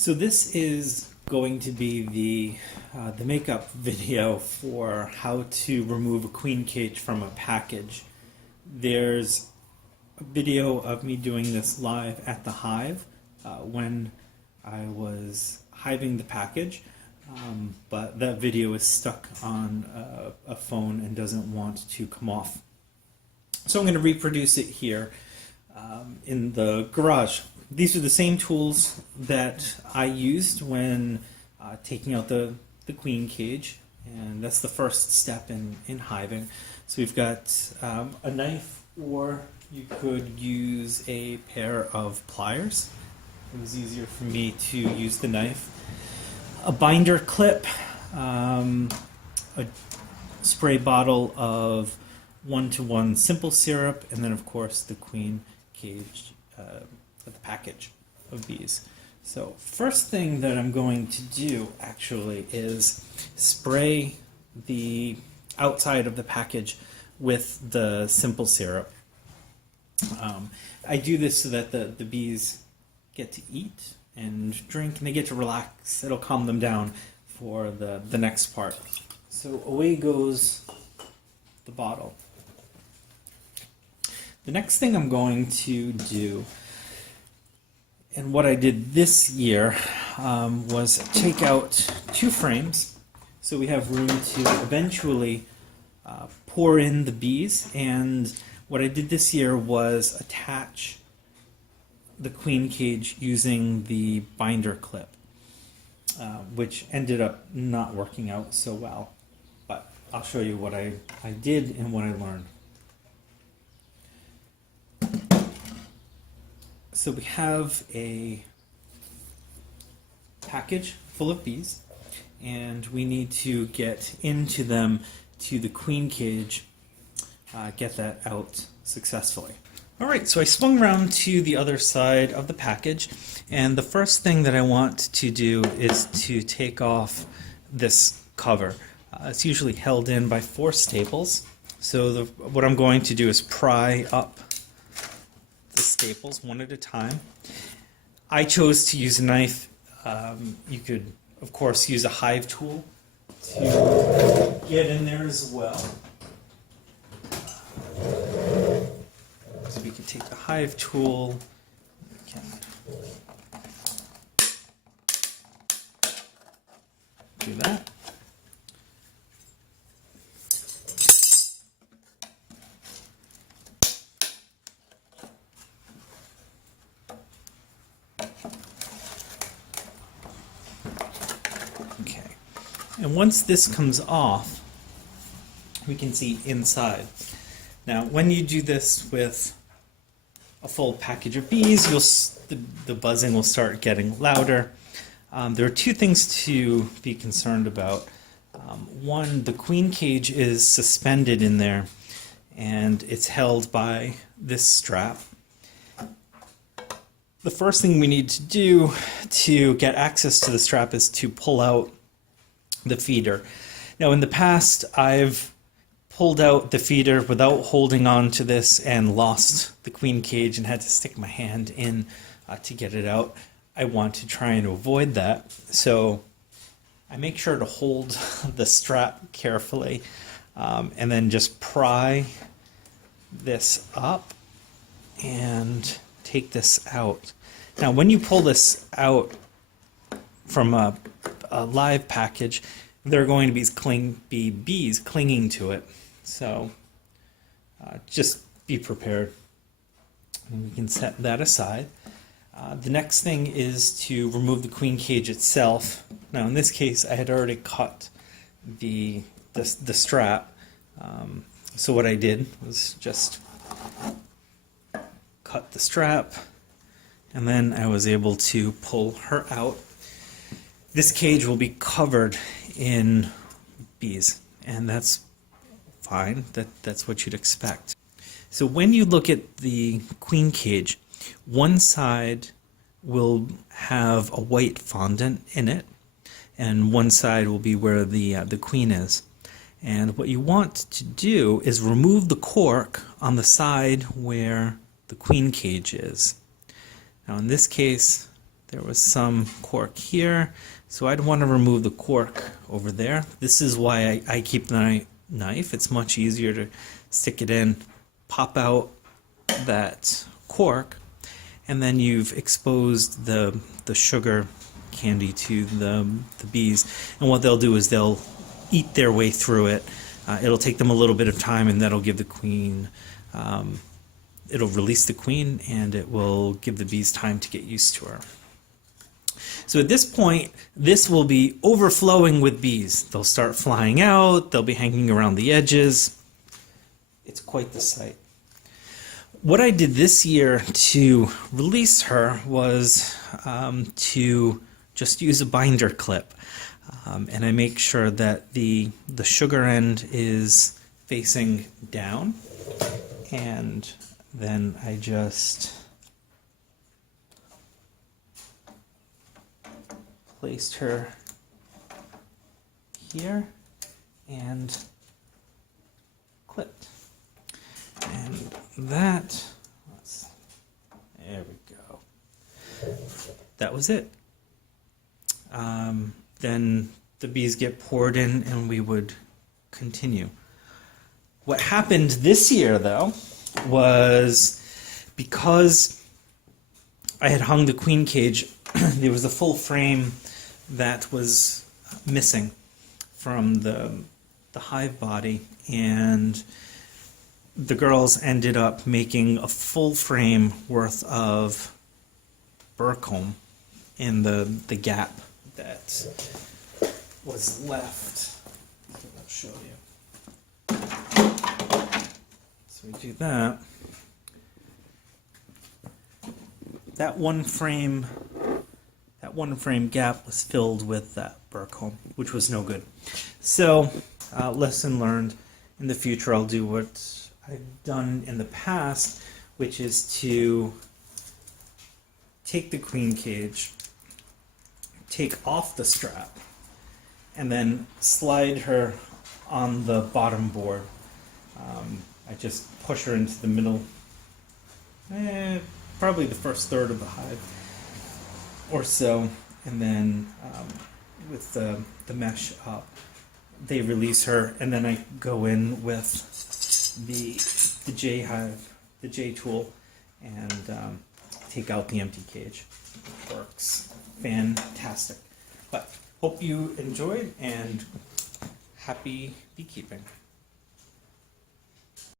So this is going to be the makeup video for how to remove a queen cage from a package. There's a video of me doing this live at the Hive when I was hiving the package, but that video is stuck on a phone and doesn't want to come off. So I'm going to reproduce it here in the garage. These are the same tools that I used when taking out the queen cage, and that's the first step in hiving. So we've got a knife, or you could use a pair of pliers. It was easier for me to use the knife. A binder clip, a spray bottle of 1-to-1 simple syrup, and then of course the queen cage, the package of bees. So first thing that I'm going to do actually is spray the outside of the package with the simple syrup. I do this so that the bees get to eat and drink, and they get to relax. It'll calm them down for the next part. So away goes the bottle. The next thing I'm going to do, and what I did this year, was take out 2 frames so we have room to eventually pour in the bees. And what I did this year was attach the queen cage using the binder clip, which ended up not working out so well, but I'll show you what I did and what I learned. So we have a package full of bees, and we need to get into them to the queen cage, get that out successfully. Alright, so I swung around to the other side of the package, and the first thing that I want to do is to take off this cover. It's usually held in by 4 staples. So what I'm going to do is pry up the staples one at a time. I chose to use a knife. You could, of course, use a hive tool to get in there as well. So we can take the hive tool, we can do that. Okay, and once this comes off, we can see inside. Now, when you do this with a full package of bees, the buzzing will start getting louder. There are 2 things to be concerned about. One, the queen cage is suspended in there, and it's held by this strap. The first thing we need to do to get access to the strap is to pull out the feeder. Now, in the past, I've pulled out the feeder without holding on to this and lost the queen cage and had to stick my hand in to get it out. I want to try and avoid that, so I make sure to hold the strap carefully, and then just pry this up and take this out. Now, when you pull this out from a live package, there are going to be bees clinging to it. So just be prepared. And we can set that aside. The next thing is to remove the queen cage itself. Now, in this case, I had already cut the strap. So what I did was just cut the strap, and then I was able to pull her out. This cage will be covered in bees, and that's fine. That's what you'd expect. So when you look at the queen cage, one side will have a white fondant in it, and one side will be where the queen is. And what you want to do is remove the cork on the side where the queen cage is. Now in this case, there was some cork here, so I'd want to remove the cork over there. This is why I keep the knife. It's much easier to stick it in, pop out that cork, and then you've exposed the sugar candy to the bees. And what they'll do is they'll eat their way through it. It'll take them a little bit of time, and that'll give the queen, it'll release the queen, and it will give the bees time to get used to her. So at this point, this will be overflowing with bees. They'll start flying out, they'll be hanging around the edges. It's quite the sight. What I did this year to release her was to just use a binder clip. And I make sure that the sugar end is facing down, and then I just placed her here and clipped. And that, there we go. That was it. Then the bees get poured in and we would continue. What happened this year, though, was because I had hung the queen cage, there was a full frame that was missing from the hive body, and the girls ended up making a full frame worth of burr comb in the gap that was left. I'll show you. So we do that. That one frame gap was filled with that burr comb, which was no good. So, lesson learned. In the future, I'll do what I've done in the past, which is to take the queen cage, take off the strap, and then slide her on the bottom board. I just push her into the middle, probably the first third of the hive or so, and then with the mesh up, they release her, and then I go in with the J hive, the J tool, and take out the empty cage. It works fantastic. But hope you enjoyed, and happy beekeeping.